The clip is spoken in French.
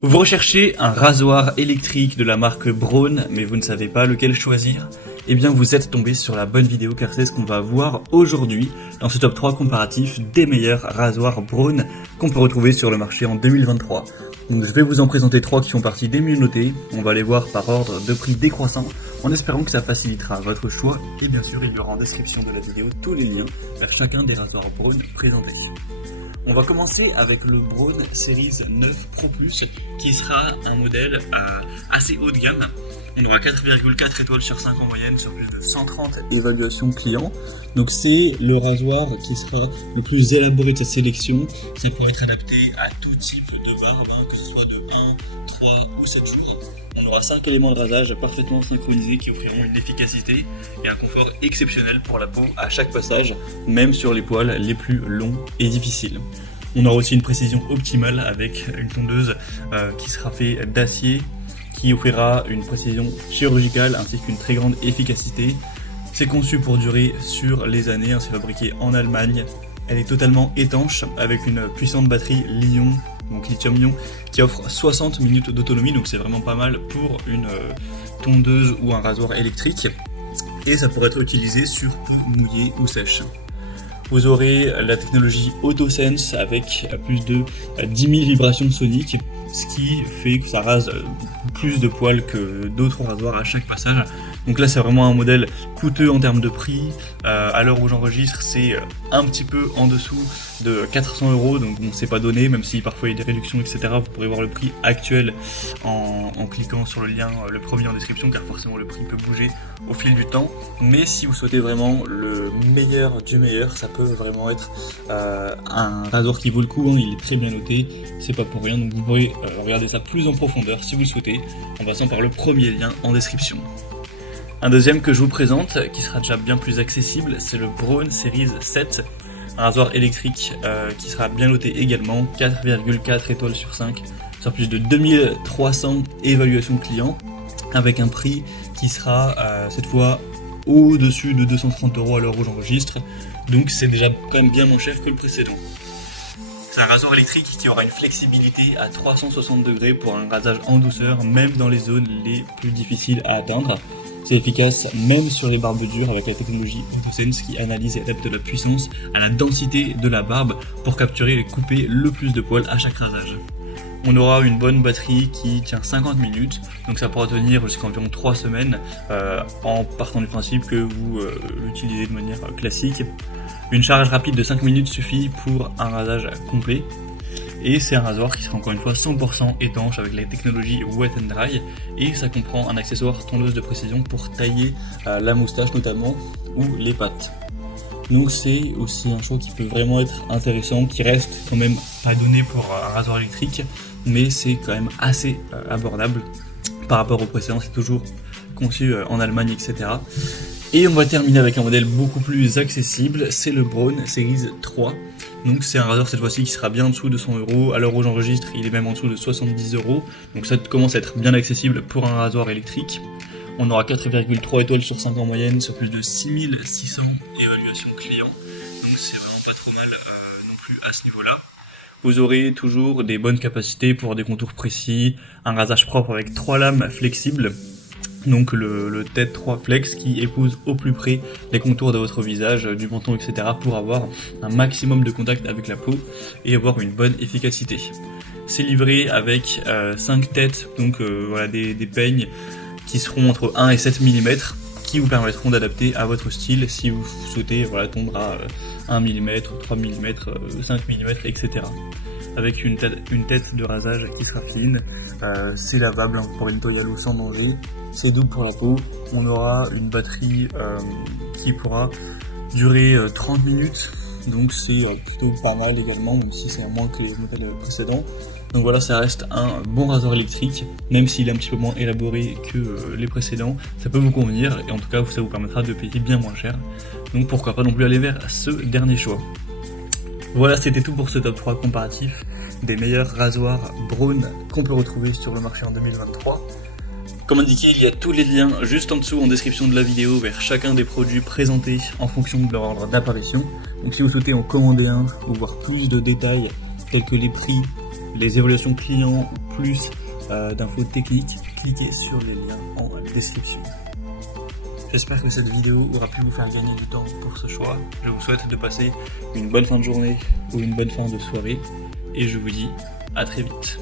Vous recherchez un rasoir électrique de la marque Braun, mais vous ne savez pas lequel choisir? Eh bien vous êtes tombé sur la bonne vidéo car c'est ce qu'on va voir aujourd'hui dans ce top 3 comparatif des meilleurs rasoirs Braun qu'on peut retrouver sur le marché en 2023. Donc je vais vous en présenter 3 qui font partie des mieux notés, on va les voir par ordre de prix décroissant en espérant que ça facilitera votre choix et bien sûr il y aura en description de la vidéo tous les liens vers chacun des rasoirs Braun présentés. On va commencer avec le Braun Series 9 Pro Plus qui sera un modèle assez haut de gamme. On aura 4,4 étoiles sur 5 en moyenne sur plus de 130 évaluations clients. Donc c'est le rasoir qui sera le plus élaboré de cette sélection. Ça pourrait être adapté à tout type de barbe, que ce soit de 1, 3 ou 7 jours. On aura 5 éléments de rasage parfaitement synchronisés qui offriront une efficacité et un confort exceptionnel pour la peau à chaque passage, même sur les poils les plus longs et difficiles. On aura aussi une précision optimale avec une tondeuse qui sera faite d'acier, qui offrira une précision chirurgicale ainsi qu'une très grande efficacité. C'est conçu pour durer sur les années, c'est fabriqué en Allemagne. Elle est totalement étanche avec une puissante batterie lithium-ion qui offre 60 minutes d'autonomie, donc c'est vraiment pas mal pour une tondeuse ou un rasoir électrique. Et ça pourrait être utilisé sur peau mouillée ou sèche. Vous aurez la technologie AutoSense avec plus de 10 000 vibrations soniques, ce qui fait que ça rase plus de poils que d'autres rasoirs à chaque passage. Donc là c'est vraiment un modèle coûteux en termes de prix. À l'heure où j'enregistre c'est un petit peu en dessous de 400 €, donc bon, c'est pas donné, même si parfois il y a des réductions etc. Vous pourrez voir le prix actuel en cliquant sur le lien, le premier en description, car forcément le prix peut bouger au fil du temps. Mais si vous souhaitez vraiment le meilleur du meilleur, ça peut vraiment être un rasoir qui vaut le coup, il est très bien noté, c'est pas pour rien, donc vous pourrez regarder ça plus en profondeur si vous le souhaitez, en passant par le premier lien en description. Un deuxième que je vous présente, qui sera déjà bien plus accessible, c'est le Braun Series 7, un rasoir électrique qui sera bien noté également, 4,4 étoiles sur 5, sur plus de 2300 évaluations clients, avec un prix qui sera cette fois au-dessus de 230 € à l'heure où j'enregistre, donc c'est déjà quand même bien moins cher que le précédent. C'est un rasoir électrique qui aura une flexibilité à 360 degrés pour un rasage en douceur, même dans les zones les plus difficiles à atteindre. C'est efficace même sur les barbes dures avec la technologie AutoSense qui analyse et adapte la puissance à la densité de la barbe pour capturer et couper le plus de poils à chaque rasage. On aura une bonne batterie qui tient 50 minutes, donc ça pourra tenir jusqu'à environ 3 semaines en partant du principe que vous l'utilisez de manière classique. Une charge rapide de 5 minutes suffit pour un rasage complet. Et c'est un rasoir qui sera encore une fois 100% étanche avec la technologie Wet and Dry, et ça comprend un accessoire tondeuse de précision pour tailler la moustache notamment ou les pattes. Donc c'est aussi un choix qui peut vraiment être intéressant, qui reste quand même pas donné pour un rasoir électrique, mais c'est quand même assez abordable par rapport au précédent, c'est toujours conçu en Allemagne etc. Et on va terminer avec un modèle beaucoup plus accessible, c'est le Braun Series 3. Donc c'est un rasoir cette fois-ci qui sera bien en dessous de 100 €, à l'heure où j'enregistre il est même en dessous de 70 €, donc ça commence à être bien accessible pour un rasoir électrique. On aura 4,3 étoiles sur 5 en moyenne sur plus de 6600 évaluations clients, donc c'est vraiment pas trop mal non plus à ce niveau-là. Vous aurez toujours des bonnes capacités pour des contours précis, un rasage propre avec 3 lames flexibles, donc le TED 3 Flex qui épouse au plus près les contours de votre visage, du menton etc. pour avoir un maximum de contact avec la peau et avoir une bonne efficacité. C'est livré avec 5 têtes, donc voilà, des peignes qui seront entre 1 et 7 mm qui vous permettront d'adapter à votre style si vous souhaitez tondre à 1 mm, 3 mm, 5 mm etc. Avec une tête de rasage qui sera fine, c'est lavable, vous pourrez nettoyer à l'eau sans danger, c'est doux pour la peau. On aura une batterie qui pourra durer 30 minutes, donc c'est plutôt pas mal également, même si c'est moins que les modèles précédents. Donc voilà, ça reste un bon rasoir électrique, même s'il est un petit peu moins élaboré que les précédents, ça peut vous convenir, et en tout cas ça vous permettra de payer bien moins cher, donc pourquoi pas non plus aller vers ce dernier choix. Voilà, c'était tout pour ce top 3 comparatif des meilleurs rasoirs Braun qu'on peut retrouver sur le marché en 2023. Comme indiqué, il y a tous les liens juste en dessous en description de la vidéo vers chacun des produits présentés en fonction de leur ordre d'apparition. Donc si vous souhaitez en commander un ou voir plus de détails tels que les prix, les évaluations clients, plus d'infos techniques, cliquez sur les liens en description. J'espère que cette vidéo aura pu vous faire gagner du temps pour ce choix. Je vous souhaite de passer une bonne fin de journée ou une bonne fin de soirée et je vous dis à très vite.